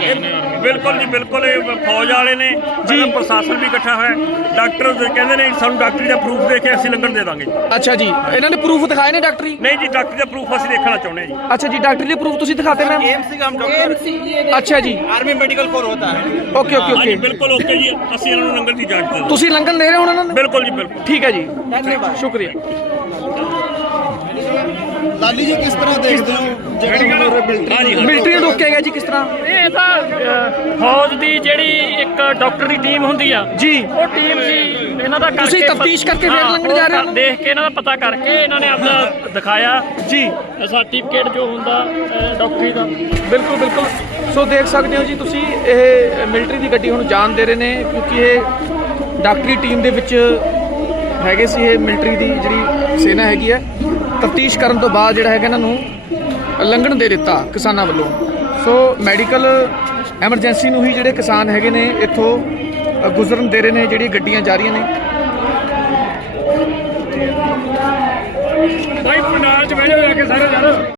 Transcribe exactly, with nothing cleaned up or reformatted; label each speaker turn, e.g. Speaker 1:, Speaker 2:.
Speaker 1: बिल्कुल जी बिल्कुल फौज वाले ने जी, प्रशासन भी इकट्ठा है, डॉक्टर कहते हैं सानू डॉक्टरी का प्रूफ देके असं लंगर दे देंगे।
Speaker 2: अच्छा जी, इन्होंने प्रूफ दिखाए ने डॉक्टरी?
Speaker 1: नहीं जी, डॉक्टरी का प्रूफ असं देखना चाहते हैं जी।
Speaker 2: अच्छा जी, डॉक्टरी के प्रूफ तुम दिखाते मैम? अच्छा जी,
Speaker 3: आर्मी मेडिकल कोर होता है।
Speaker 2: ओके ओके ओके,
Speaker 1: बिल्कुल ओके जी, असं इन्होंने लंगर की जांच दे।
Speaker 2: तुम लंगर दे रहे हो उन्होंने?
Speaker 1: बिल्कुल जी बिल्कुल।
Speaker 2: ठीक है जी, शुक्रिया।
Speaker 3: लाली जी किस तरह देखते हो
Speaker 2: ਮਿਲਟਰੀ ਨੂੰ ਰੋਕਿਆ ਗਿਆ ਜੀ ਕਿਸ ਤਰ੍ਹਾਂ?
Speaker 4: ਇਹ ਤਾਂ ਫੌਜ ਦੀ ਜਿਹੜੀ ਇੱਕ ਡਾਕਟਰ ਦੀ ਟੀਮ ਹੁੰਦੀ ਆ
Speaker 2: ਜੀ,
Speaker 4: ਉਹ ਟੀਮ ਸੀ ਇਹਨਾਂ ਦਾ
Speaker 2: ਤੁਸੀਂ ਤਫਤੀਸ਼ ਕਰਕੇ ਫਿਰ ਲੰਘਣ ਜਾ ਰਹੇ ਹੋ?
Speaker 4: ਦੇਖ ਕੇ ਇਹਨਾਂ ਦਾ ਪਤਾ ਕਰਕੇ ਇਹਨਾਂ ਨੇ ਆਪਦਾ ਦਿਖਾਇਆ
Speaker 2: ਜੀ
Speaker 4: ਸਰਟੀਫਿਕੇਟ ਜੋ ਹੁੰਦਾ ਡਾਕਟਰੀ ਦਾ।
Speaker 2: ਬਿਲਕੁਲ ਬਿਲਕੁਲ। ਸੋ ਦੇਖ ਸਕਦੇ ਹੋ ਜੀ ਤੁਸੀਂ, ਇਹ ਮਿਲਟਰੀ ਦੀ ਗੱਡੀ ਹੁਣ ਜਾਣ ਦੇ ਰਹੇ ਨੇ ਕਿਉਂਕਿ ਇਹ ਡਾਕਟਰੀ ਟੀਮ ਦੇ ਵਿੱਚ ਹੈਗੇ ਸੀ। ਇਹ ਮਿਲਟਰੀ ਦੀ ਜਿਹੜੀ ਸੇਨਾ ਹੈਗੀ ਹੈ, ਤਫਤੀਸ਼ ਕਰਨ ਤੋਂ ਬਾਅਦ ਜਿਹੜਾ ਹੈਗਾ ਇਹਨਾਂ ਨੂੰ ਲੰਘਣ ਦੇ ਦਿੱਤਾ ਕਿਸਾਨਾਂ ਵੱਲੋਂ। ਸੋ ਮੈਡੀਕਲ ਐਮਰਜੈਂਸੀ ਨੂੰ ਹੀ ਜਿਹੜੇ ਕਿਸਾਨ ਹੈਗੇ ਨੇ ਇੱਥੋਂ ਗੁਜ਼ਰਨ ਦੇ ਰਹੇ ਨੇ, ਜਿਹੜੀ ਗੱਡੀਆਂ ਜਾ ਰਹੀਆਂ ਨੇ।
Speaker 4: ਭਾਈ ਪੰਡਾਲ ਚ ਬਹਿ ਜਾ ਕੇ ਸਾਰੇ